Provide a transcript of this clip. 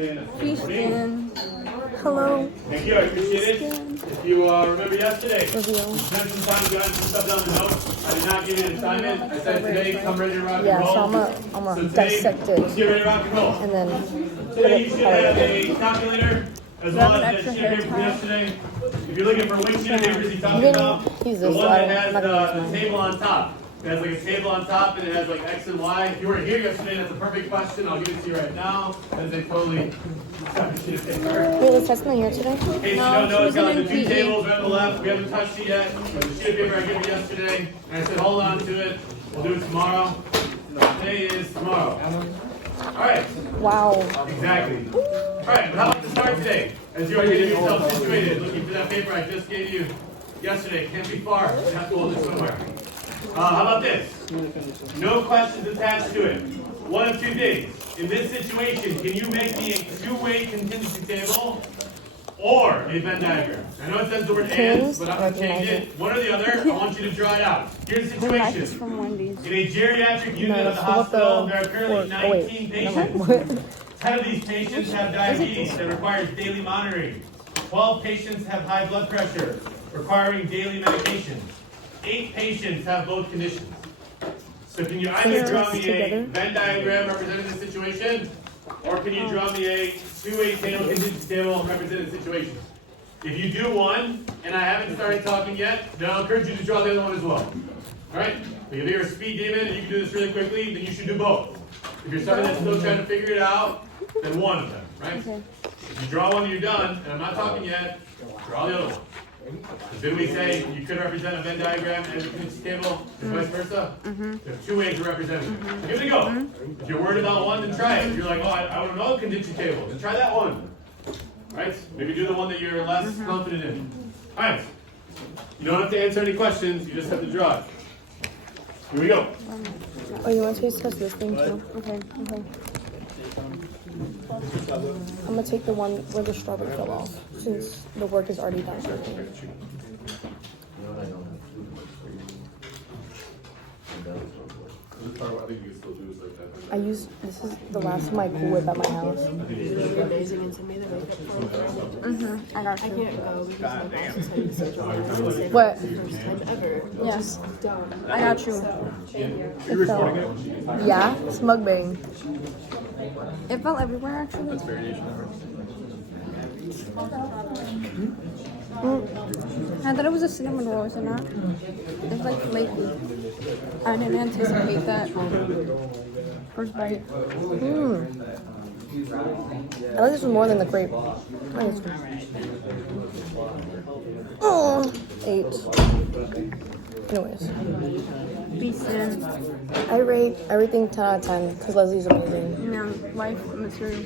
Feastin'. Hello. Thank you, I appreciate it. If you remember yesterday, Reveal. spent some time getting some stuff down the notes. I did not give you an assignment. I said today, come ready to rock and Yeah, roll. so I'm gonna dissect it Let's get ready to rock and roll. and then Today you should have a calculator as well as extra the sheet hair of paper from tie? yesterday. If you're looking for which sheet of papers he's talking You about, didn't use the this, one so that I'm has not gonna use the mine. table on top. It has like a table on top and it has like X and Y. If you were here yesterday, that's a perfect question. I'll give it to you right now. That's a totally separate sheet of paper. Wait, was Tessa here today? In case you don't know, it's got like the two tables right on the left. We haven't touched it yet. But the sheet of paper I gave you yesterday, and I said hold on to it. We'll do it tomorrow. Today is tomorrow. All right. Wow. Exactly. All right. But how about the start today? As you are getting yourself situated, looking for that paper I just gave you yesterday. Can't be far. You have to hold it somewhere. How about this? No questions attached to it. One of two things. In this situation, can you make me a two-way contingency table or a Venn diagram? I know it says the word and, but I'm going to change it. One or the other. I want you to draw it out. Here's the situation. From Wendy's. In a geriatric unit of the hospital, there are currently 19 patients. 10 of these patients have diabetes that requires daily monitoring. 12 patients have high blood pressure, requiring daily medication. 8 patients have both conditions. So can you either draw me a Venn diagram representing the situation, or can you draw me a two-way table, contingency table representing the situation? If you do one, and I haven't started talking yet, then I'll encourage you to draw the other one as well. Alright? If you're a speed demon and you can do this really quickly, then you should do both. If you're somebody that's still trying to figure it out, then one of them, right? Okay. If you draw one and you're done, and I'm not talking yet, draw the other one. Didn't we say you could represent a Venn diagram and a contingency table, and vice versa? There's two ways to represent it. Here we go. If you're worried about one, then try it. If you're like, oh, I want to know contingency table, then try that one. Right? Maybe do the one that you're less confident in. Alright. You don't have to answer any questions, you just have to draw it. Here we go. Oh, you want to taste test this thing too? Okay. I'm gonna take the one where the strawberry fell off, since the work is already done. This is the last of my Cool Whip at my house. Amazing and send me the makeup form. I got I you. can't go because my boss is having schedule. What? First time ever. Yes. Dumb. I got you. You recording it? Yeah, it's mukbang. It fell everywhere actually. That's variation. I thought it was a cinnamon roll, is it not? It's like flaky. I didn't anticipate that. First bite. I like this one more than the crepe. I like this one. Oh, 8. Anyways. I rate everything 10 out of 10 because Leslie's amazing. Yeah, life material.